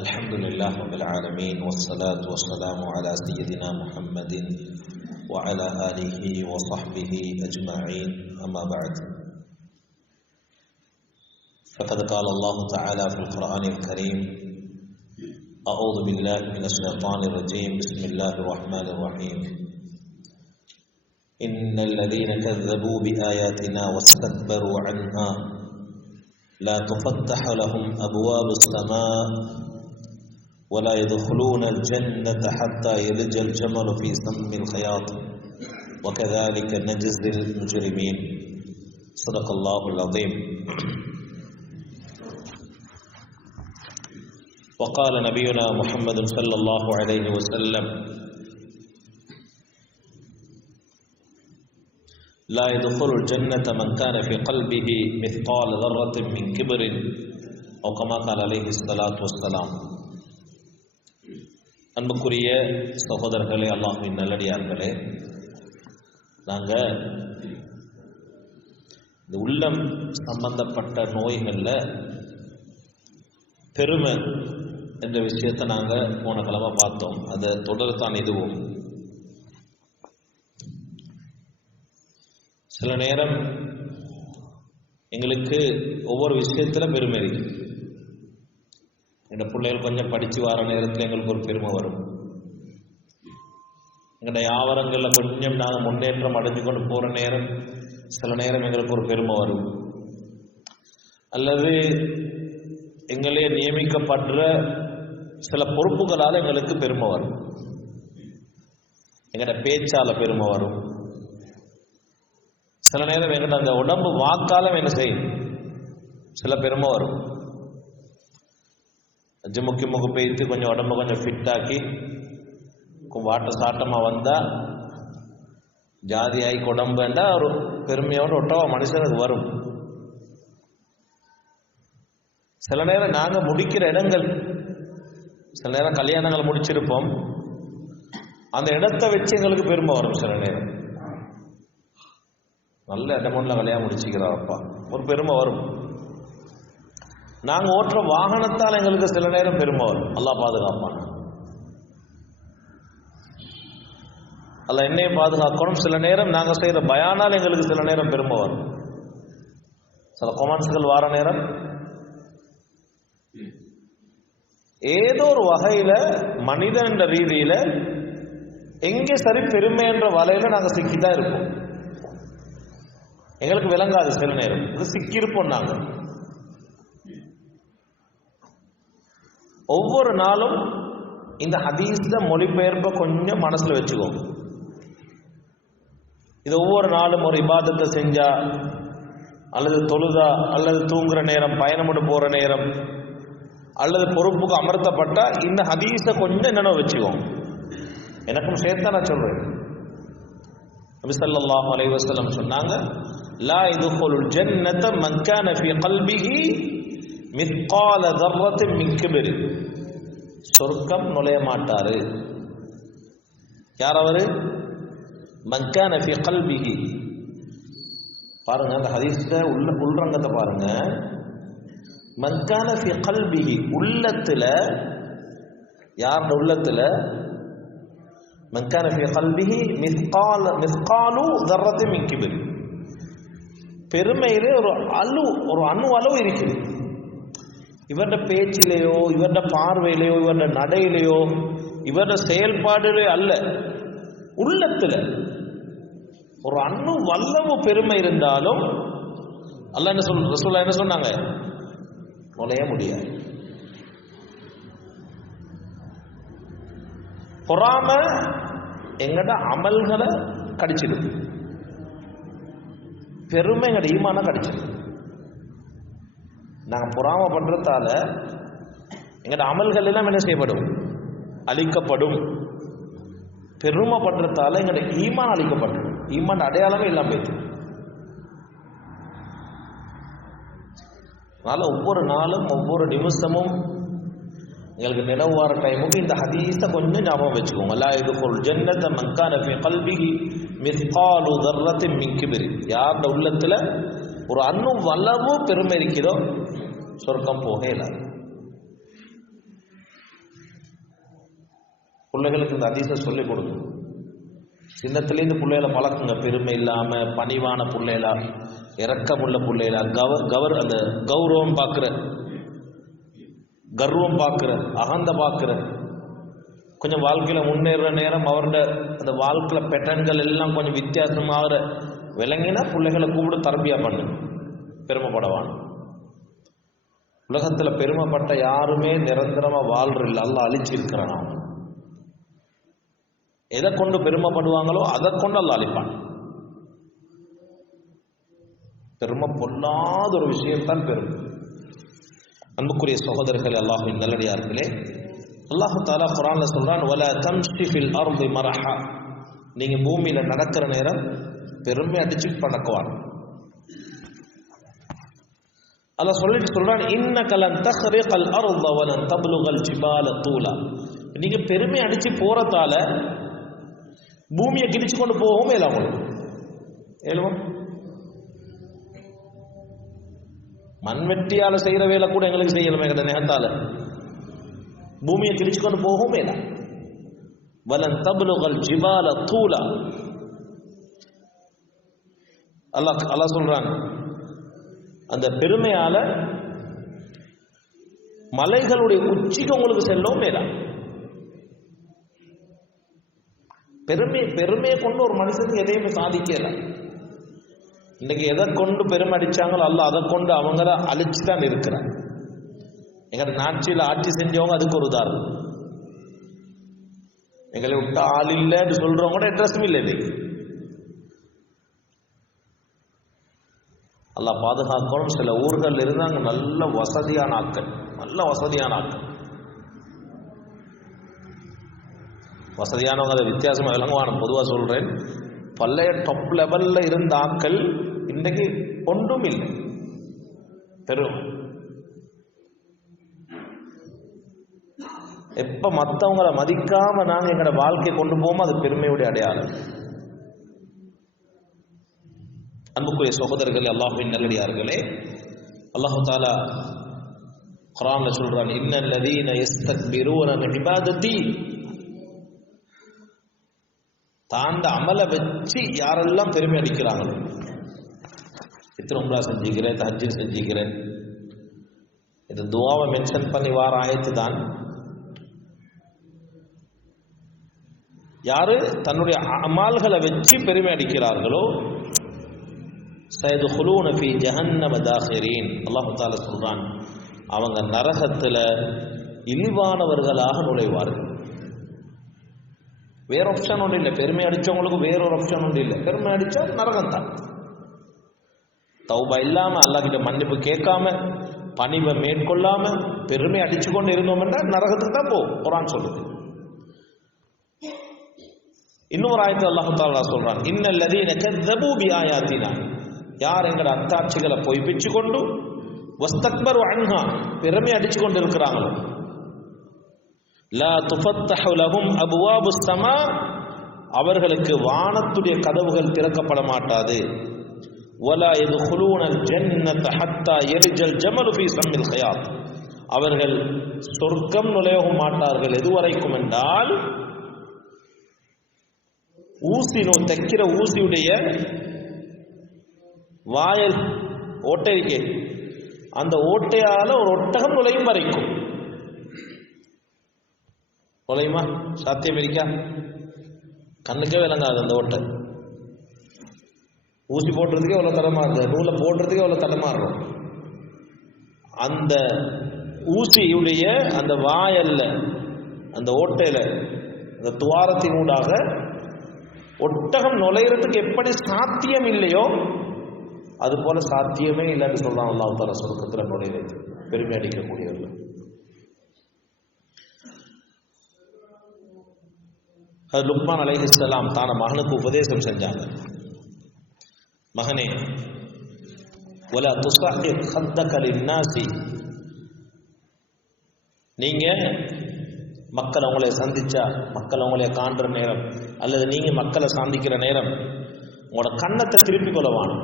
الحمد لله رب العالمين والصلاة والسلام على سيدنا محمد وعلى آله وصحبه أجمعين أما بعد فقد قال الله تعالى في القرآن الكريم أعوذ بالله من الشيطان الرجيم بسم الله الرحمن الرحيم إن الذين كذبوا بآياتنا واستكبروا عنها لا تفتح لهم أبواب السماء ولا يدخلون الجنة حتى يلج الجمل في سم الخياط وكذلك نجزي المجرمين صدق الله العظيم. وقال نبينا محمد صلى الله عليه وسلم لا يدخل الجنة من كان في قلبه مثقال ذرة من كبر أو كما قال عليه الصلاة والسلام. அன்புக்குரிய சகோதரர்களே, அல்லாஹ்வின் நல்லடியார்களே, நாங்கள் இந்த உள்ளம் சம்பந்தப்பட்ட நோய்களில் பெருமை என்ற விஷயத்தை நாங்கள் போன கிழமை பார்த்தோம். அதை தொடர்தான் இதுவும். சில நேரம் எங்களுக்கு ஒவ்வொரு விஷயத்தில் பெருமை இருக்கு. எங்கள் பிள்ளைகள் கொஞ்சம் படித்து வர நேரத்தில் எங்களுக்கு ஒரு பெருமை வரும். எங்களுடைய வியாபாரங்களில் கொஞ்சம் நாங்கள் முன்னேற்றம் அடைஞ்சு கொண்டு போகிற நேரம் சில நேரம் எங்களுக்கு ஒரு பெருமை வரும். அல்லது எங்களே நியமிக்கப்படுற சில பொறுப்புகளால் எங்களுக்கு பெருமை வரும். எங்களோட பேச்சால் பெருமை வரும். சில நேரம் எங்கிட்ட அந்த உடம்பு வாக்காலம் என்ன செய்யும், சில பெருமை வரும். ஜிம்முக்கு போய்த்து கொஞ்சம் உடம்பு கொஞ்சம் ஃபிட்டாக்கி வாட்ட சாட்டமாக வந்தால் ஜாதியாகி உடம்புண்டா ஒரு பெருமையோடு ஒட்டவா மனுஷனுக்கு வரும். சில நேரம் நாங்கள் முடிக்கிற இடங்கள், சில நேரம் கல்யாணங்கள் முடிச்சிருப்போம், அந்த இடத்தை வச்சு எங்களுக்கு பெருமை வரும். சில நேரம் நல்ல இடமொன்றில் கல்யாணம் முடிச்சுக்கிறாப்பா, ஒரு பெருமை வரும். நாங்கள் ஓட்டுற வாகனத்தால் எங்களுக்கு சில நேரம் பெருமை வரும். அல்லாஹ் பாதுகாப்பான், அல்லாஹ் என்னையும் பாதுகாக்கணும். சில நேரம் நாங்கள் செய்கிற பயானால் எங்களுக்கு சில நேரம் பெருமை வரும். சில கொமெண்ட்ஸ்கள் வார நேரம் ஏதோ ஒரு வகையில் மனிதன் என்ற ரீதியில் எங்கே சரி பெருமை என்ற வலையில் நாங்கள் சிக்கிதான் இருப்போம். எங்களுக்கு விளங்காது, சில நேரம் சிக்கியிருப்போம். நாங்கள் ஒவ்வொரு நாளும் இந்த ஹதீஸ மொழிபெயர்ப்பை கொஞ்சம் மனசுல வச்சுக்கோங்க. இது ஒவ்வொரு நாளும் ஒரு இபாதத்தை செஞ்சா, அல்லது தொழுதா, அல்லது தூங்குற நேரம், பயணம் போற நேரம், அல்லது பொறுப்புக்கு அமர்த்தப்பட்டா இந்த ஹதீஸ கொஞ்சம் என்னென்ன வச்சுக்கோங்க. எனக்கும் சேர்த்தா நான் சொல்றேன். நபி ஸல்லல்லாஹு அலைஹி வஸல்லம் சொன்னாங்க, லா யதுகுலுல் ஜன்னத மன் கான ஃபீ கல்பிஹி மித்கால தர்ரத்தின் மின் கிப்ர். சொர்க்கம் நுழைய மாட்டாரு. யார் அவரு? மன் கான ஃபீ கல்பிஹி. பாருங்க அந்த ஹதீஸ்ல உள்ரங்கத்தை பாருங்க. மன் கான ஃபீ கல்பிஹி, உள்ளத்துல, யார் உள்ளத்துல? மன் கான ஃபீ கல்பிஹி மித்காலு தர்ரத்தின் மின் கிப்ர். பெருமையிலே ஒரு அணு அளவு இருக்குது. இவருடைய பேச்சிலேயோ, இவருடைய பார்வையிலேயோ, இவருடைய நடையிலேயோ, இவருடைய செயல்பாடுலேயோ அல்ல, உள்ளத்துல ஒரு அணு வல்லவு பெருமை இருந்தாலும் அல்லாஹ் என்ன சொல்ற, ரசூலுல்லாஹ் என்ன சொன்னாங்க? நுழைய முடியாது. பொறாம எங்கட அமல்களை கடிச்சிடும், பெருமை எங்கட ஈமான கடிச்சிடும். நாங்கள் பொறாம பண்றதால எங்கட அமல்கள் எல்லாம் என்ன செய்யப்படும்? அழிக்கப்படும். பெருமை பண்றதால எங்கட ஈமான் அழிக்கப்படும். ஈமான் அடையாளமே இல்லாம போயிடுது. அதனால ஒவ்வொரு நாளும் ஒவ்வொரு நிமிஷமும் எங்களுக்கு நினைவு வர டைமுக்கு இந்த ஹதீஸை கொஞ்சம் ஞாபகம் வச்சுக்கோங்க. லா யதுகுலுல் ஜன்னத மன் கான ஃபீ கல்பிஹி மித்காலு தர்ரத்தின் மின் கிப்ர். யாருடைய உள்ளத்துல ஒரு அணு வல்லவு பெருமை இருக்கிறதோ சொர்க்கம் போக இல்லாது. பிள்ளைகளுக்கு இந்த ஹதீஸை சொல்லிக் கொடுங்க. சின்னத்திலேருந்து பிள்ளைகளை பழக்குங்க. பெருமை இல்லாமல் பணிவான பிள்ளைகளா, இறக்கமுள்ள பிள்ளைகளா, அந்த கௌரவம் பார்க்குற, கர்வம் பார்க்குற, அகந்த பார்க்குற, கொஞ்சம் வாழ்க்கையில் முன்னேற நேரம் அவரோட அந்த வாழ்க்கையில் பேட்டர்ன்கள் எல்லாம் கொஞ்சம் வித்தியாசமாகிற விளங்கினா பிள்ளைகளை கூப்பிட்டு தரபியா பண்ணு. பெருமைப்படவான். உலகத்தில் பெருமைப்பட்ட யாருமே நிரந்தரமாக வாழ்றில்லை. அல்லாஹ் அழிச்சிருக்கிறான். அவன் எதை கொண்டு பெருமைப்படுவாங்களோ அதை கொண்டு அல்லாஹ் அழிப்பான். பெருமை பொல்லாத ஒரு விஷயம்தான் பெருமை. அன்புக்குரிய சகோதரர்களே, அல்லாஹ்வின் நல்லடியார்களே, அல்லாஹ் தஆலா குர்ஆன்ல சொல்றான், வலா தம்ஷி ஃபில் அர்தி மரஹா. நீங்க பூமியில நடக்கிற நேரம் பெருமை அடிச்சு நடக்குவான். அல்லாஹ் சொல்றான், இன்னக லன் தக்ரிகல் அர்த வலன் தப்லுகல் ஜிபால தூலா. நீங்க பெருமை அடிச்சு போறதால பூமியை கிழிச்சு கொண்டு போகவும் இயலாம ஏழுமா. மண்வெட்டியால செய்யற வேலை கூட எங்களுக்கு செய்யணுமே கிட்ட நேரத்தால பூமியை கிழிச்சு கொண்டு போகவும் இல்லை. வலன் தப்லுகல் ஜிபால தூலா. அல்லாஹ் சொல்றான், அந்த பெருமையால மலைகளுடைய உச்சிக்கு உங்களுக்கு செல்லவும் இல்லை. பெருமையை கொண்டு ஒரு மனுஷனுக்கு எதையுமே சாதிக்கல. இன்னைக்கு எதை கொண்டு பெருமை அடிச்சாங்களோ அல்லாஹ் அதை கொண்டு அவங்கள அழிச்சுதான் இருக்கிறார். எங்க நாட்சியில் ஆட்சி செஞ்சவங்க அதுக்கு ஒரு உதாரணம். எங்களை விட்ட ஆள் இல்லைன்னு சொல்றவங்க கூட இன்ட்ரெஸ்டும் இல்லை. இன்னைக்கு அல்லாஹ் பாதுகாக்கணும். சில ஊர்கள் இருந்தாங்க நல்ல வசதியான ஆட்கள், வசதியானவங்க. அதை வித்தியாசமாக விளங்குவான பொதுவாக சொல்றேன். பழைய டாப் லெவல்ல இருந்த ஆட்கள் இன்றைக்கு ஒன்றும் இல்லை. பெரும் எப்ப மற்றவங்களை மதிக்காம நாங்க எங்களோட வாழ்க்கையை கொண்டு போவோமோ அது பெருமையுடைய அடையாளம். அன்புக்குரிய சகோதரர்களே, அல்லாஹ்வின் நல்லடியார்களே, அல்லாஹ் தஆலா குர்ஆன்ல சொல்றான், இன்னல்லதீன யஸ்தக்பிரூன அன் இபாதத்தி. தாண்ட அமலை வச்சு யாரெல்லாம் பெருமை அடிக்கிறாங்களோ, இத்தனை உம்ரா செஞ்சுக்கிறேன், தஹஜ்ஜுத் செஞ்சுக்கிறேன், இந்த துஆவை மென்ஷன் பண்ணி வார ஆயத்து தான். யாரு தன்னுடைய அமால்களை வச்சு பெருமை அடிக்கிறார்களோ சயதுகுலூன ஃபீ ஜஹன்னம தாஹிரீன். அல்லாஹ் தஆலா சொல்றான், அவங்க நரகத்துல இழிவானவர்களாக நுழைவார்கள். வேற ஆப்ஷன் ஒன்றும் இல்லை. பெருமை அடிச்சவங்களுக்கு வேறொரு ஆப்ஷன் ஒன்றும் இல்லை. பெருமை அடிச்சா நரகம் தான். தௌபா இல்லாம அல்லாஹ் கிட்ட மன்னிப்பு கேட்காம பணிவை மேற்கொள்ளாம பெருமை அடிச்சு கொண்டு இருந்தோம் என்றால் நரகத்துக்கு தான் போகும். குர்ஆன் சொல்லுது. இன்னொரு ஆயத்தில் அல்லாஹ் தஆலா சொல்றான், இன்னல்லதீன கஸ்ஸபூ பிஆயாத்தினா. யார் எங்கட அத்தாட்சிகளை பொய்ப்பிச்சு கொண்டு வஸ்தக்பரு அன்ஹா பெருமை அடிச்சு கொண்டு இருக்கிறாங்களோ, லா துஃபத்தஹு லஹும் அப்வாபுஸ் ஸமா. அவர்களுக்கு வானத்துடைய கதவுகள் திறக்கப்பட மாட்டாது. வலா யதுகுலூனல் ஜன்னத ஹத்தா யலிஜல் ஜமலு ஃபீ ஸம்மில் ஹயாத். அவர்கள் சொர்க்கம் நுழையவும் மாட்டார்கள். எதுவரைக்கும் என்றால் தைக்கிற ஊசியுடைய வாயல் ஓட்டை, அந்த ஓட்டையால ஒரு ஒட்டகம் நுழையும் வரைக்கும். நுழையுமா? சாத்தியம் இருக்கா? கண்ணுக்கே விளங்காது. அந்த ஓட்டை ஊசி போடுறதுக்கே எவ்வளவு தரமா இருக்கு, நூலை போடுறதுக்கே எவ்வளவு தரமா இருக்கும். அந்த ஊசியுடைய அந்த வாயல்ல, அந்த ஓட்டையில, அந்த துவாரத்தின் ஊடாக ஒட்டகம் நுழைகிறதுக்கு எப்படி சாத்தியம் இல்லையோ அது போல சாத்தியமே இல்லைன்னு சொல்றான் அல்லாஹ் தஆலா சொர்க்கத்துல நுழைவது. பெருமை அடிக்கக்கூடியவர்கள். லுக்மான் அலைஹிஸ்ஸலாம் தான மகனுக்கு உபதேசம் செஞ்சாங்க. மகனே, வலா துஸஹிர் ஹத்தக லின்னாசி. நீங்க மக்கள் அவங்களை சந்திச்சா, மக்கள் அவங்களை காண்ற நேரம் அல்லது நீங்க மக்களை சந்திக்கிற நேரம் உங்களோட கண்ணத்தை திருப்பி கொள்ளவான்.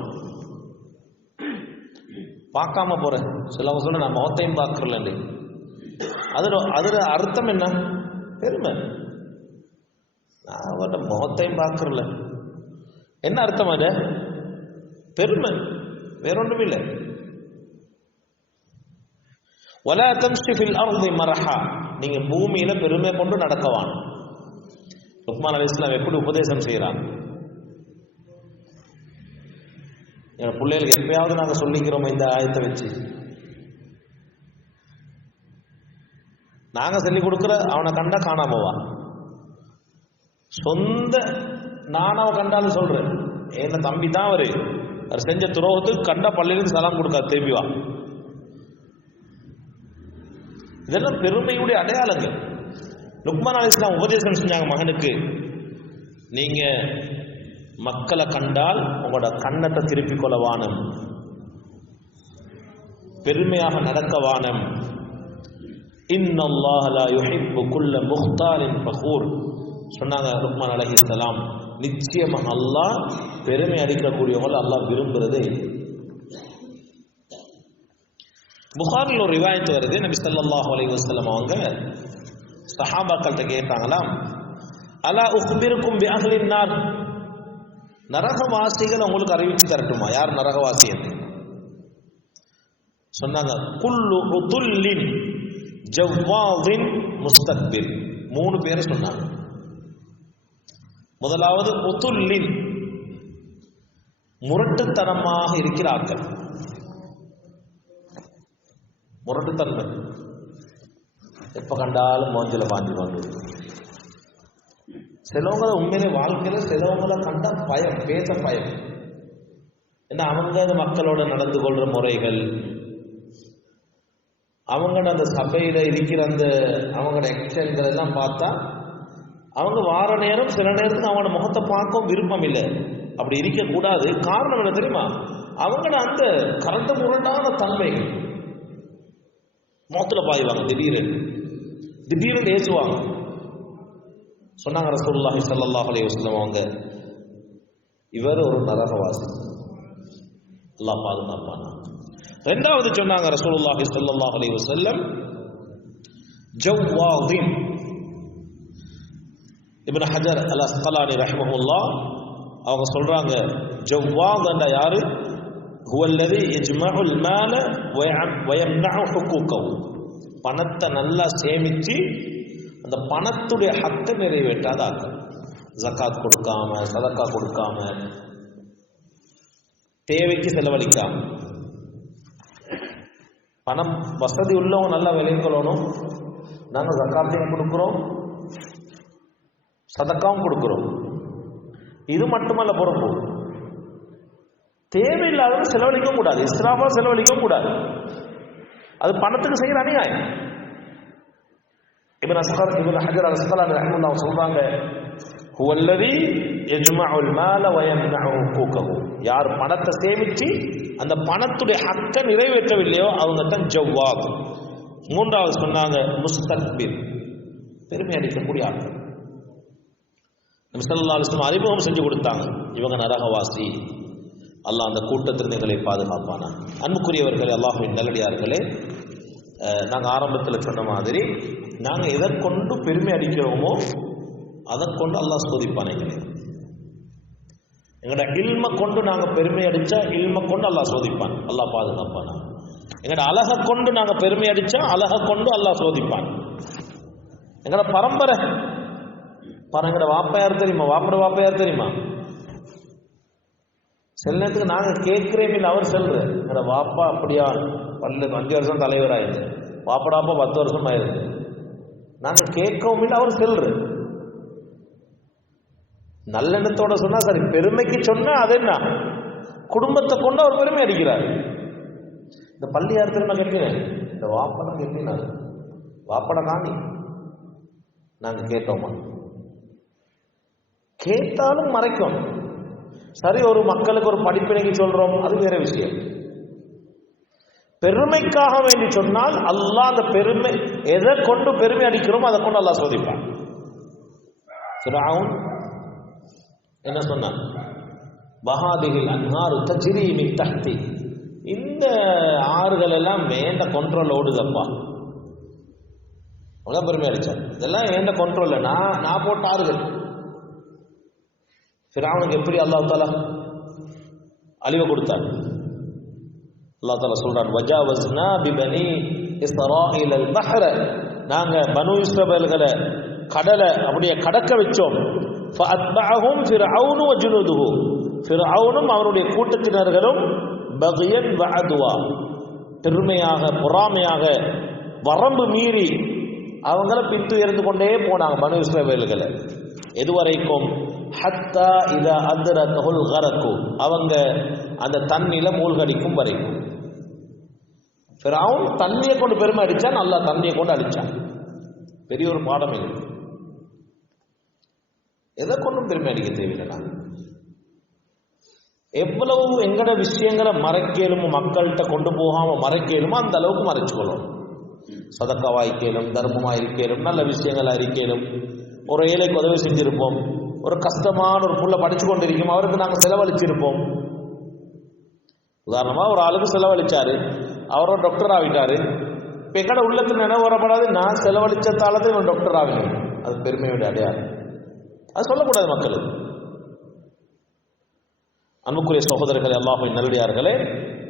பார்க்காம போறேன். சிலவங்க சொல்ல நான் முகத்தையும் பார்க்கறேன். அதுல அர்த்தம் என்ன? பெருமை. நான் அவட முகத்தையும் பார்க்கறல. என்ன அர்த்தம்? அது பெருமை, வேறொன்றும் இல்லை. வலா தம்ஷி ஃபில் அர்தி மரஹா, நீங்க பூமியில பெருமை கொண்டு நடக்கவான். லுக்மான் அலைஹிஸ்ஸலாம் எப்படி உபதேசம் செய்யறாங்க? என் பிள்ளைகளுக்கு எப்பயாவது நாங்க சொல்லிக்கிறோம் இந்த ஆயத்தை வச்சு? நாங்க சொல்லி கொடுக்குற அவனை கண்டா காணாமவா? சொந்த நானாவை கண்டாலும் சொல்றேன், என்ன தம்பி தான் அவரு, அவர் செஞ்ச துரோகத்துக்கு கண்ட பள்ளியிலிருந்து சலாம் கொடுக்காது, திரும்பி வா. இதெல்லாம் பெருமையுடைய அடையாளங்கள். லுக்மான் அலைஹிஸ்ஸலாம் உபதேசம் செஞ்சாங்க மகனுக்கு, நீங்க மக்களை கண்டால் உங்களோட கண்ணத்தை திருப்பிக் கொள்ள வானம், பெருமையாக நடக்க வானம். இன்னல்லாஹ லா யுஹிப்பு குல்ல முக்தாலின் ஃபகூர் சொன்னாங்க லுக்மான் அலைஹிஸ்ஸலாம். நிச்சயமாக அல்லாஹ் பெருமை அடிக்கக்கூடியவங்களை அல்லாஹ் விரும்புறதே. புகாரில் ஒரு ரிவாயத்து வருது, நபி ஸல்லல்லாஹு அலைஹி வஸல்லம் அவங்க சஹாபாக்கள்கிட்ட கேட்டாங்களாம், அலா உக்பிருக்கும் பி அஹ்லின் நார், நரகவாசிகள் உங்களுக்கு அறிவிச்சு தரட்டுமா? யார் நரகவாசி என்று சொன்னாங்க. குல்லு உதுல்லின் ஜவ்வாதின் முஸ்தக்பிர், 3 பேரை சொன்னாங்க. முதலாவது உதுல்லின், முரட்டுத்தனமாக இருக்கிற ஆட்கள். முரட்டுத்தன்மை, எப்ப கண்டாலும் மோஞ்சில பாஞ்சு கொண்டு. சிலவங்களை உண்மையிலே வாழ்க்கையில சிலவங்களை கண்டா பயம், பேச பயம். ஏன்னா அவங்க மக்களோட நடந்து கொள்ற முறைகள், அவங்களோட அந்த சபையில இருக்கிற அந்த அவங்களோட எக்ஸ்டென்கள் எல்லாம் பார்த்தா அவங்க வார நேரம் சில நேரத்துக்கு அவங்களோட முகத்தை பார்க்கவும் விருப்பம் இல்லை. அப்படி இருக்க கூடாது. காரணம் என்ன தெரியுமா? அவங்களோட அந்த கரண்ட முரண்டான தன்மைகள். முகத்துல பாய்வாங்க, திடீர்னு ஏசுவாங்க. சொன்னாங்க ரசூலுல்லாஹி ஸல்லல்லாஹு அலைஹி வஸல்லம் அவங்க, இவர் ஒரு நரகவாசி, அல்லாஹ் பாதுகாப்பானா. இரண்டாவது சொன்னாங்க ரசூலுல்லாஹி ஸல்லல்லாஹு அலைஹி வஸல்லம், ஜவ்வாதின். இப்னு ஹஜர் அல் அஸ்கலானி ரஹ்மஹுல்லாஹ் அவங்க சொல்றாங்க, ஜவ்வாத் என்ற யாரு? ஹுவல்லதி யஜ்மஉல் மால வ யம்னஉ ஹுகூகஹு, பணத்தை நல்லா சேமிச்சு அந்த பணத்துடைய ஹக்கை நிறைவேற்றாத ஆட்கள். ஜகாத் கொடுக்காம, சதக்கா கொடுக்காம, தேவைக்கு செலவழிக்காம. பணம் வசதி உள்ளவங்க நல்லா விலையும் கொள்ளணும். நாங்கள் ஜகாத்தையும் கொடுக்குறோம், சதக்காவும் கொடுக்குறோம். இது மட்டுமல்ல பொறுப்பு. தேவையில்லாத செலவழிக்கவும் கூடாது, இஸ்ராஃபா செலவழிக்கவும் கூடாது. அது பணத்துக்கு செய்யற அநியாயம். இப்னு ஹஜர் அல் அஸ்கலானி ரஹ்மத்துல்லாஹி சொல்றாங்க, ஹுவல்லதி யஜ்மஉல் மால வ யம்னஉ ஹுகூகஹு, யார் பணத்தை சேமிச்சு அந்த பணத்துடைய ஹக்கை நிறைவேற்றவில்லையோ அவங்க தான் ஜவ்வாத். மூன்றாவது சொன்னாங்க முஸ்தக்பிர், பெருமை அடிக்கக்கூடிய ஆட்கள். நபி ஸல்லல்லாஹு அலைஹி வஸல்லம் அறிமுகம் செஞ்சு கொடுத்தாங்க, இவங்க நரகவாசி, அல்லாஹ் அந்த கூட்டத்திலிருந்து எங்களை பாதுகாப்பானா. அன்புக்குரியவர்களே, அல்லாஹ்வின் நல்லடியார்களே, நாங்கள் ஆரம்பத்தில் சொன்ன மாதிரி நாங்கள் எதை கொண்டு பெருமை அடிக்கிறோமோ அதை கொண்டு அல்லாஹ் சோதிப்பானே. எங்களோட இல்மை கொண்டு நாங்கள் பெருமை அடித்தா இல்மை கொண்டு அல்லாஹ் சோதிப்பான், அல்லாஹ் பாதுகாப்பானா. எங்களோட அழகை கொண்டு நாங்கள் பெருமை அடித்தா அழகை கொண்டு அல்லாஹ் சோதிப்பான். எங்களோட பரம்பரை எங்களோட வாப்பா யார் தெரியுமா? வாப்பட வாப்பா யார் தெரியுமா? சில நேரத்துக்கு நாங்கள் கேட்கிறேன் இல்லை, அவர் சொல்ற எங்களோட வாப்பா அப்படியா 5 வருஷம் தலைவராயிருந்து, வாப்படாப்பா 10 வருஷம் ஆயிருந்து. நாங்கள் கேட்கவும் இல்லை, அவர் செல்ற. நல்லெண்ணத்தோட சொன்னா சரி, பெருமைக்கு சொன்னா அது என்ன? குடும்பத்தை கொண்டு அவர் பெருமை அடிக்கிறார். இந்த பள்ளி யார் தெரியுமா கேட்கிறேன்? இந்த வாப்படம் கேட்கிறார். வாப்பட காணி நாங்கள் கேட்டோமா? கேட்டாலும் மறைக்கும். சரி, ஒரு மக்களுக்கு ஒரு படிப்பினைக்கு சொல்றோம், அது வேற விஷயம். பெருமைக்காக வேண்டி சொன்னால் அல்லாஹ் அந்த பெருமை எதை கொண்டு பெருமை அடிக்கிறோமோ அதை கொண்டு அல்லாஹ் சோதிப்பான். ஃபிரௌன் என்ன சொன்னான்? வஹாதிஹில் அன்ஹாரு தஜ்ரி மின் தஹ்தி, இந்த ஆறுகள் எல்லாம் ஏண்ட கண்ட்ரோல் ஓடுதப்பா. அவ்வளோ பெருமை அடிச்சான். இதெல்லாம் ஏண்ட கண்ட்ரோல்ல, நான் போட்ட ஆறுகள், ஃபிரௌனுக்கு எப்படி அல்லாஹ் தஆலா அழிவை கொடுத்தார்? அல்லாஹ் தஆலா சொல்றான், வஜாவஸ்னா பிபனி இஸ்ராஈல் அல் பஹ்ர, நாங்க பனு இஸ்ரவேல்களை கடலை அப்படியே கடக்க வச்சோம். ஃபஅத்பஅஹும் ஃபிர்அவுனு வஜுனூதுஹு, ஃபிர்அவுனும் அவருடைய கூட்டத்தினர்களும் பகியன் வஅதுவா, பெருமையாக பொறாமையாக வரம்பு மீறி அவங்கள பின்துயர்ந்து கொண்டே போனாங்க பனு இஸ்ரவேல்களை. எதுவரைக்கும்? ஹத்தா இதா அத்ரகஹுல் கரகு, அவங்க அந்த தண்ணியில மூழ்கடிக்கும் வரைக்கும். ஃபிரௌன் தண்ணியை கொண்டு பெருமை அடிச்சான், அல்லாஹ் தண்ணியை கொண்டு அடிச்சான். பெரிய ஒரு பாடம் இது. எதை கொண்டும் பெருமை அடிக்க தேவையில்லை. எவ்வளவு எங்கட விஷயங்களை மறைக்கலுமோ, மக்கள்கிட்ட கொண்டு போகாம மறைக்கலுமோ அந்த அளவுக்கு மறைச்சுக்கொள்ளும். சதக்காவா இருக்கலும், தர்மமா இருக்கலும், நல்ல விஷயங்களா இருக்கலும், ஒரு ஏழைக்கு உதவி செஞ்சிருப்போம், ஒரு கஷ்டமான ஒரு புள்ள படிச்சு கொண்டிருக்கோம், அவருக்கு நாங்கள் செலவழிச்சிருப்போம். உதாரணமா ஒரு ஆளுக்கு செலவழிச்சாரு, அவரோட டாக்டர் ஆகிட்டாரு. இப்போ எங்கட உள்ளத்தில் நினைவு வரப்படாது, நான் செலவழிச்சதால தான் இவன் டாக்டர் ஆகணும். அது பெருமையோட அடையாளம். அது சொல்லக்கூடாது மக்களுக்கு. அன்புக்குரிய சகோதரர்களே, அல்லாஹ்வின் நல்லடியார்களே,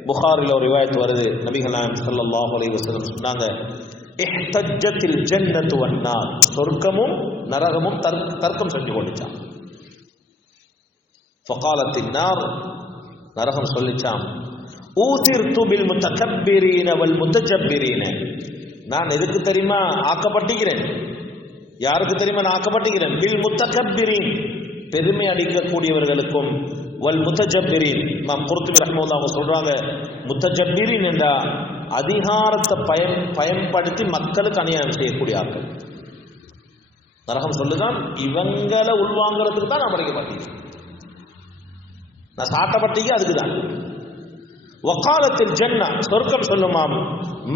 புகாரில் ஒரு ரிவாயத் வருது. நபிகள் நாயகம் ஸல்லல்லாஹு அலைஹி வஸல்லம் சொன்னாங்க, இஹ்தஜ்ஜத்தில் ஜன்னத்து வன்னார், சொர்க்கமும் நரகமும் தர்க்கம் செஞ்சு கொண்டுச்சான். ஃபகாலத்தின் நார், நரகம் சொல்லிச்சான், ஊதிர்து பில் முத்தகப்பிரீன வல் முத்தஜப்பிரீன, நான் எதுக்கு தெரியுமா ஆக்கப்பட்டிருக்கிறேன்? யாருக்கு தெரியுமா நான் ஆக்கப்பட்டிருக்கிறேன்? பில் முத்தகப்பிரீன், பெருமை அடிக்கக்கூடியவர்களுக்கும், வல் முத்தஜப்பிரீன், நாம் குர்துபி ரஹ்மத்துல்லாஹி அவங்க சொல்றாங்க, முத்தஜப்பிரீன் என்றா அதிகாரத்தை பயன்படுத்தி மக்களுக்கு அநியாயம் செய்யக்கூடிய ஆட்கள். நரகம் சொல்லுதான், இவங்களை உள்வாங்கிறதுக்கு தான் நான் படைக்கப்பட்டீங்க, நான் சாட்டப்பட்டீங்க அதுக்கு தான். வகாலத்தில் ஜன்னா, சொர்க்கம் சொல்லுமாம்,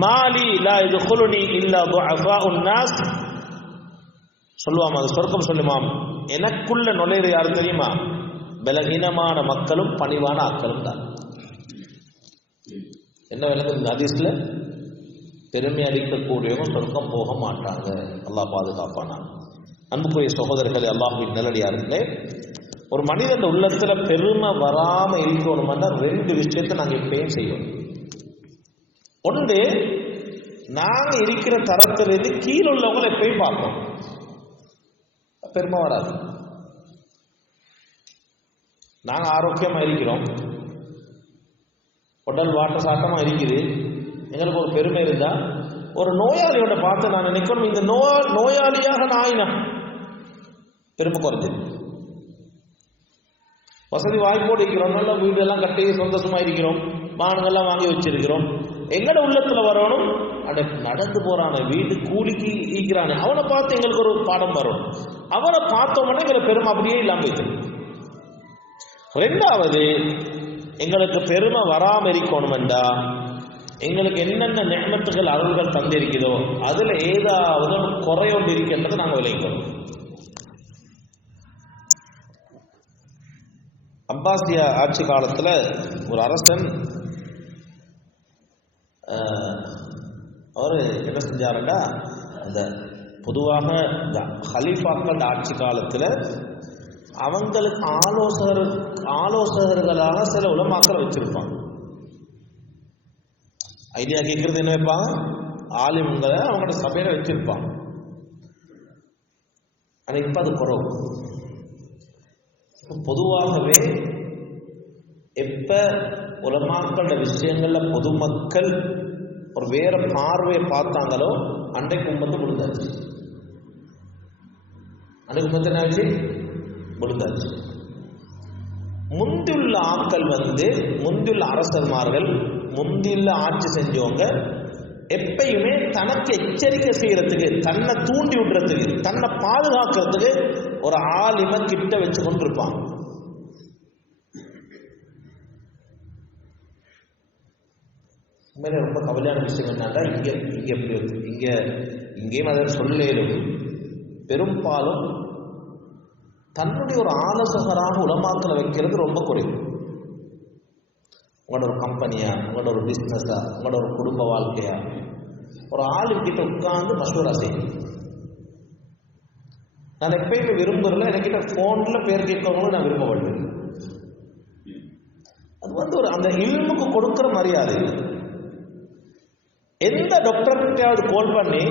மாலி லா யதுகுலுனி இல்லா துஅஃபாஉன் நாஸ், சொல்லுவாம் அது சொர்க்கம் சொல்லுமாம், எனக்குள்ள நுழையிற யாரு தெரியுமா? பலகீனமான மக்களும் பணிவான ஆட்களும் தான். என்ன விளங்குது ஹதீஸ்ல? பெருமை அளிக்கக்கூடியவங்க சொர்க்கம் போக மாட்டாங்க, அல்லாஹ் பாதுகாப்பானா. அன்புக்குரிய சகோதரர்களே, அல்லாஹ்வின் நல்லடியார்களே, ஒரு மனிதன் உள்ளத்துல பெருமை வராம இருக்கணும்னா ரெண்டு விஷயத்தை நாங்கள் எப்பயும் செய்வோம். ஒன்று, நாங்கள் இருக்கிற தரத்திலிருந்து கீழே உள்ளவங்களை எப்பயும் பார்ப்போம், பெருமை வராது. நாங்கள் ஆரோக்கியமா இருக்கிறோம், உடல் வாட்ட சாட்டமா இருக்குது, எங்களுக்கு ஒரு பெருமை இருந்தா, ஒரு நோயாளியோட பார்த்து நான் நினைக்கணும், இந்த நோயாளியாக நாயினா பெருமை குறைஞ்சு. வசதி வாய்ப்போடு இருக்கிறோம், நல்ல வீடெல்லாம் கட்டி சந்தோஷமா இருக்கிறோம், வாகனங்கள்லாம் வாங்கி வச்சிருக்கிறோம். எங்கட உள்ளத்துல வரணும், அட நடந்து போறான வீடு கூலிக்கு ஈக்கிறானே அவனை பார்த்து எங்களுக்கு ஒரு பாடம் வரும். அவனை பார்த்தோம்னா எங்களை பெருமை அப்படியே இல்லாம போயிட்டு. ரெண்டாவது, எங்களுக்கு பெருமை வராம இருக்கணும் என்றா, எங்களுக்கு என்னென்ன நியமத்துகள் அருள்கள் தந்திருக்கிறதோ அதுல ஏதாவது குறையொன்று இருக்கின்றதை நாங்கள் விளைவிக்கணும். அப்பாசியா ஆட்சி காலத்துல ஒரு அரசன் அவரு என்ன செஞ்சாருன்னா, அந்த பொதுவாக இந்த ஹலீஃபாக்கள் ஆட்சி காலத்துல அவங்களுக்கு ஆலோசகர்களாக சில உலமாக்களை வச்சிருப்பாங்க. ஐடியா கேட்கறது என்ன வைப்பாங்க, ஆலிம்களை அவங்களோட சபையில வச்சிருப்பாங்க. ஆனா இப்ப அது குறவு. பொதுவாகவே எப்ப உலமாக்களோட விஷயங்கள்ல பொதுமக்கள் ஒரு வேற பார்வையை பார்த்தாங்களோ அன்றைக்கு உம்மத்து முடிந்தாச்சு. அன்றைக்கு உம்மத்து என்ன ஆச்சு? முடிந்தாச்சு. முந்தியுள்ள ஆட்கள் முந்தியுள்ள அரசர்மார்கள், முந்தியுள்ள ஆட்சி செஞ்சவங்க எப்பயுமே தனக்கு எச்சரிக்கை செய்யறதுக்கு, தன்னை தூண்டி விடுறதுக்கு, தன்னை பாதுகாக்கிறதுக்கு ஒரு ஆலிம கிட்ட வச்சு கொண்டிருப்பாங்க. உண்மையில ரொம்ப கவலையான விஷயம் என்னன்னா, இங்கேயும் அதை சொல்லும், பெரும்பாலும் தன்னுடைய ஒரு ஆலோசகராக உலமாக்களை வைக்கிறது ரொம்ப குறைவு. உங்களோட ஒரு கம்பெனியா, உங்களோட ஒரு பிஸ்னஸா, உங்களோட ஒரு குடும்ப வாழ்க்கையா, ஒரு ஆளு கிட்ட உட்கார்ந்து மசூரா செய்யும். நான் எப்பயுமே விரும்புறல, எனக்கிட்ட போன்ல பேர் கேட்கறவங்களும் நான் விரும்பப்படுறேன். அது ஒரு அந்த இல்முக்கு கொடுக்கிற மரியாதை. எந்த டாக்டர்கிட்டையாவது கால் பண்ணி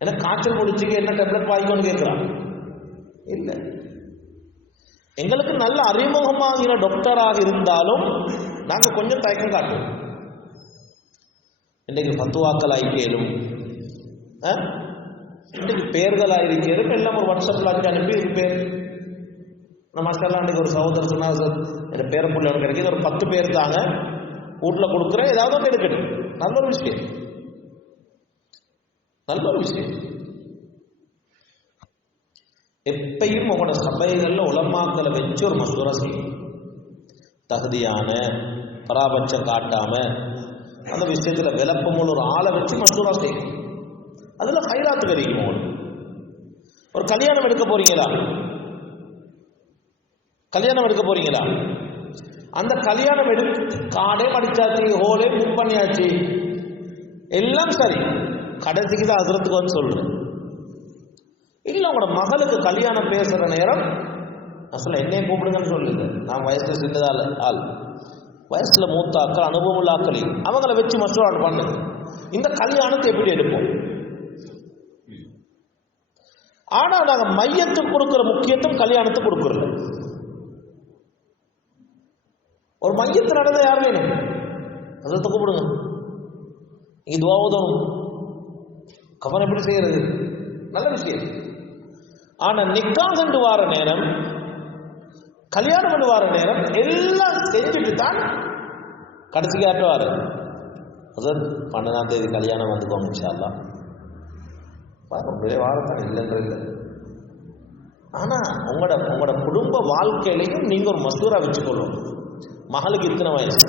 எனக்கு காய்ச்சல் முடிச்சுக்க என்ன டேப்லெட் வாங்கிக்கோன்னு கேட்கிறான்? இல்லை. எங்களுக்கு நல்ல அறிமுகமாகிற டாக்டராக இருந்தாலும் நாங்கள் கொஞ்சம் தயக்கம் காட்டுவோம். இன்றைக்கு பத்துவாக்கள் ஆகிக்கலும், இன்றைக்கு பேர்கள் ஆகிருக்கலும், எல்லாம் ஒரு வாட்ஸ்அப்பில் அஞ்சு அனுப்பி இது பேர். நம்ம மாஸ்டர்லாம் இன்றைக்கு ஒரு சகோதரர் சொன்னால், என் பேரை பிள்ளை கிடைக்கிது, ஒரு 10 பேர் தாங்க வீட்டில் கொடுக்குறேன், ஏதாவது ஒன்று எடுக்கட்டும். நல்ல ஒரு விஷயம், நல்ல ஒரு விஷயம். எப்பையும் உங்களோட சபைகளில் உலமாக்களை வச்சு ஒரு மசூரா செய்யும். தகுதியான பராபட்சம் காட்டாம அந்த விஷயத்துல விளப்பமுள்ள ஒரு ஆளை வச்சு மசூரா செய்யும். அதுல ஹைராத்து கிடைக்கும். உங்களுக்கு ஒரு கல்யாணம் எடுக்க போறீங்களா, கல்யாணம் எடுக்க போறீங்களா, அந்த கல்யாணம் காடே படிச்சாச்சு, ஹோலே புக் பண்ணியாச்சு, எல்லாம் சரி, கடைசிக்கு தான் ஹஸ்ரத்துக்கு வந்து சொல்றேன். இல்ல உங்களோட மகளுக்கு கல்யாணம் பேசுற நேரம் அசல என்னைய கூப்பிடுங்கன்னு சொல்லுங்க. நான் வயசுல சின்னதால ஆள், வயசுல மூத்த ஆக்கள், அனுபவம் உள்ள ஆக்கள், அவங்கள வச்சு மசூரா பண்ணுங்க. இந்த கல்யாணத்தை எப்படி எடுப்போம்? ஆனா நாங்க மையத்துக்கு கொடுக்கிற முக்கியத்துவம் கல்யாணத்துக்கு கொடுக்கறல. ஒரு மையத்து நடந்த யார் வேணும், அதை கூப்பிடுங்க. இது துவாவுதம் கவனம் எப்படி செய்யறது? நல்ல விஷயம். ஆனா நிக்காஹ் என்று வார நேரம், கல்யாணம் என்று வார நேரம் எல்லாம் செஞ்சுட்டு தான் கடைசி காட்டுவாரு. அதான் 12ஆம் தேதி கல்யாணம் வந்துக்கோங்க இன்ஷா அல்லாஹ். ஒரே வாரத்தான் இல்லைன்ற இல்லை. ஆனா உங்களோட குடும்ப வாழ்க்கையிலையும் நீங்க ஒரு மசூரா வச்சுக்கொள்ளும். மகளுக்கு இத்தனை வயசு,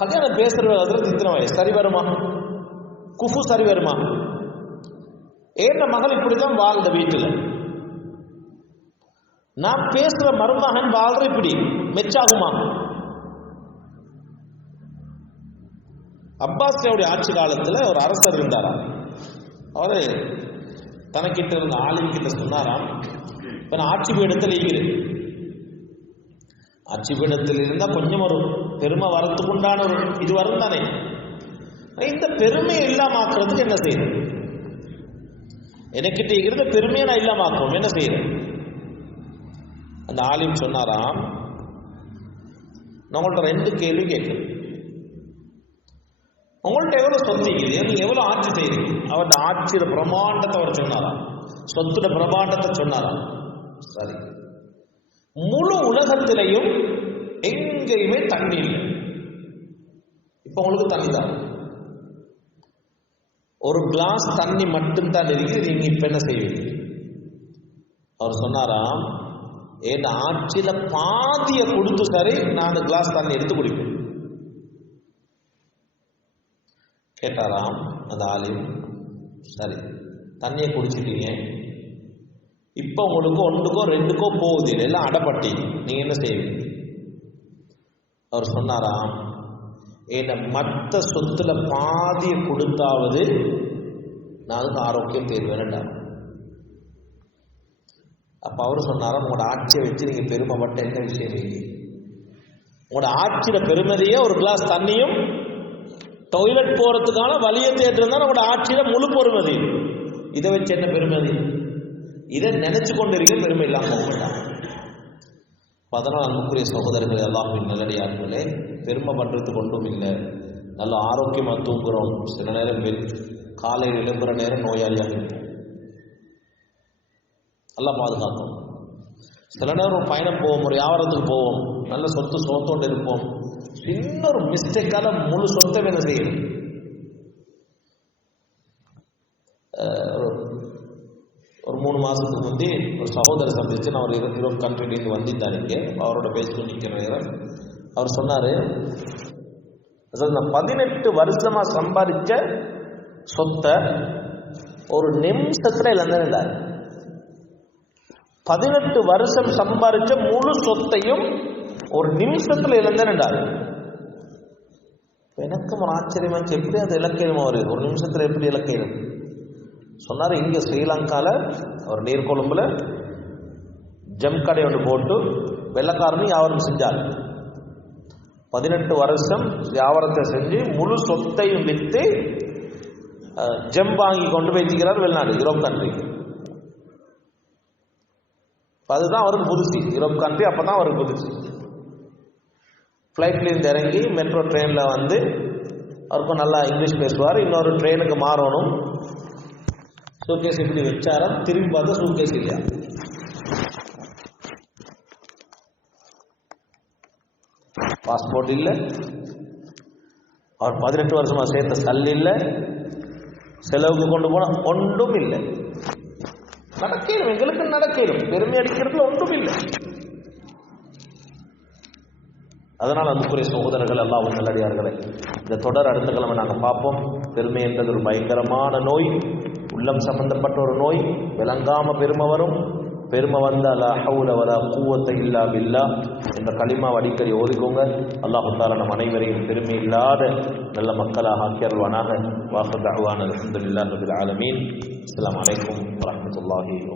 கல்யாணம் பேசுறது இத்தனை வயசு, சரி வருமா? குஃபு சரி வருமா? ஏன் மகள் இப்படிதான் வாழ்ந்த வீட்டில், நான் பேசுற மருமகன் வாழ்ற இப்படி மெச்சாகுமா? அப்பாஸுடைய ஆட்சி காலத்துல ஒரு அரசர் இருந்தாராம். அவரு தனக்கிட்ட இருந்த ஆளும் கிட்ட சொன்னாராம், இப்ப நான் ஆட்சி பீடத்தில் இருக்கிறேன், ஆட்சி பீடத்தில் இருந்தா கொஞ்சம் ஒரு பெருமை வரத்துக்கு உண்டான ஒரு இது வரும் தானே, இந்த பெருமையை இல்லாமக்கிறதுக்கு என்ன செய்யணும்? எனக்கிட்ட இருக்கிற பெருமையை நான் இல்லாமக்கணும், என்ன செய்யறேன்? அந்த ஆலிம் சொன்னாராம், நான் உங்கள்ட்ட 2 கேள்வி கேட்கிறேன். உங்கள்ட்ட எவ்வளவு சொத்து இருக்குது, நீங்க எவ்வளவு ஆட்சி செய்றீங்க? அவருடைய ஆட்சியோட பிரமாண்டத்தை அவர் சொன்னாராம், சொத்துட பிரமாண்டத்தை சொன்னாராம். சரி, முழு உலகத்திலையும் எங்கேயுமே தண்ணி இல்லை, இப்ப உங்களுக்கு தண்ணி தான், ஒரு கிளாஸ் தண்ணி மட்டும்தான் இருக்குது, நீங்க இப்ப என்ன செய்வீங்க? அவர் சொன்னாராம், என் ஆட்சியில பாதிய கொடுத்து சரி நான் அந்த கிளாஸ் தண்ணி எடுத்து குடிப்பேன். கேட்டாராம் அந்த ஆலிம், சரி தண்ணியை குடிச்சிட்டீங்க, இப்ப உங்களுக்கு 1க்கோ 2க்கோ போகுது, எல்லாம் அடப்பட்டீங்க, நீங்க என்ன செய்வீங்க? அவர் சொன்னாராம், என்ன மற்ற சொத்துல பாதிய கொடுத்தாவது நான் அதுக்கு ஆரோக்கியம் தேர்வேன்டா. அப்ப அவரு சொன்னாராம், உங்களோட ஆட்சியை வச்சு நீங்க பெருமைப்பட்ட என்ன விஷயம்? நீங்க உங்களோட ஆட்சியில பெருமதியே ஒரு கிளாஸ் தண்ணியும் டாய்லெட் போறதுக்கான வழியை தேடுறதுதான் உங்களோட ஆட்சியில முழு பெருமதி. இதை வச்சு என்ன பெருமதி? இதை நினைச்சு கொண்டிருக்க பெருமை இல்லாம போகலாம். அதனால் அன்புக்குரிய சகோதரர்கள், அல்லாஹ்வின் நல்லடியார்களே, பெருமை பண்றதுக்கு ஒன்றும் இல்லை. நல்ல ஆரோக்கியமா தூங்குறோம், சில நேரம் காலையில் எழும்புற நேரம் நோயாளியாக இருப்போம், நல்லா பாதுகாக்கும். சில நேரம் பயணம் போவோம், ஒரு வியாபாரத்துக்கு போவோம், நல்ல சொத்து சோத்தோடு இருப்போம், இன்னொரு மிஸ்டேக்கால முழு சொத்தை என்ன செய்யும்? ஒரு 3 மாசத்துக்கு முந்தி ஒரு சகோதரர் சந்திச்சு, நான் ஒரு யூரோப் கண்ட்ரிலேருந்து வந்துட்டார் இங்கே, அவரோட பேசிட்டு நிற்கிற நேரம் அவர் சொன்னாரு, நான் 18 வருஷமா சம்பாதிச்ச சொத்தை ஒரு நிமிஷத்துல இழந்தார். 18 வருஷம் சம்பாதிச்ச முழு சொத்தையும் ஒரு நிமிஷத்துல இழந்தார். எனக்கு ஒரு ஆச்சரியமா, எப்படி அது இலக்கியம்? ஒரு நிமிஷத்துல எப்படி இலக்கியம்? சொன்னார். இங்கே ஸ்ரீலங்காவில் ஒரு நீர்கொழும்புல ஜம் கடை ஒன்று போட்டு வெள்ளக்காரனும் வியாபாரம் செஞ்சார். 18 வருஷம் வியாபாரத்தை செஞ்சு முழு சொத்தையும் விற்று ஜம் வாங்கி கொண்டு போய் வச்சுக்கிறார் வெளிநாடு, யூரோப் கண்ட்ரி. அதுதான் அவருக்கு புதுசு, யூரோப் கண்ட்ரி அப்போ தான் அவருக்கு புதுசு. ஃப்ளைட்லேருந்து இறங்கி மெட்ரோ ட்ரெயினில் வந்து அவருக்கும் நல்லா இங்கிலீஷ் பேசுவார். இன்னொரு ட்ரெயினுக்கு மாறணும். சூட்கேஸ் இப்படி வச்சாரா, திரும்பி பார்த்தா சூட்கேஸ் இல்லையா. பாஸ்போர்ட் இல்லை, அவர் 18 வருஷமா சேர்த்த சல் இல்லை, செலவுக்கு கொண்டு போன ஒன்றும் இல்லை. நடக்கணும், எங்களுக்கு நடக்கணும், பெருமை அடிக்கிறதுல ஒன்றும் இல்லை. அதனால் அன்புக்குரிய சகோதரர்கள், அல்லாஹ்வின் நல்லடியார்களே, இந்த தொடர் அடுத்த கிழமை நாங்கள் பார்ப்போம். பெருமை என்பது ஒரு பயங்கரமான நோய், உள்ளம் சம்பந்தப்பட்ட ஒரு நோய். விளங்காம பெருமை வரும். பெருமை வந்தா லா ஹவுல வலா குவத்த இல்லா பில்லாஹ் என்ற கலிமாவை அடிக்கடி ஓதிக்கோங்க. அல்லாஹ் தஆலா நம் அனைவரையும் பெருமை இல்லாத நல்ல மக்களாக ஆக்கியருள்வானாக. வாஹிரு தஅவானா அல்ஹம்துலில்லாஹி ரப்பில் ஆலமீன். அஸ்ஸலாமு அலைக்கும் வரஹ்மத்துல்லாஹி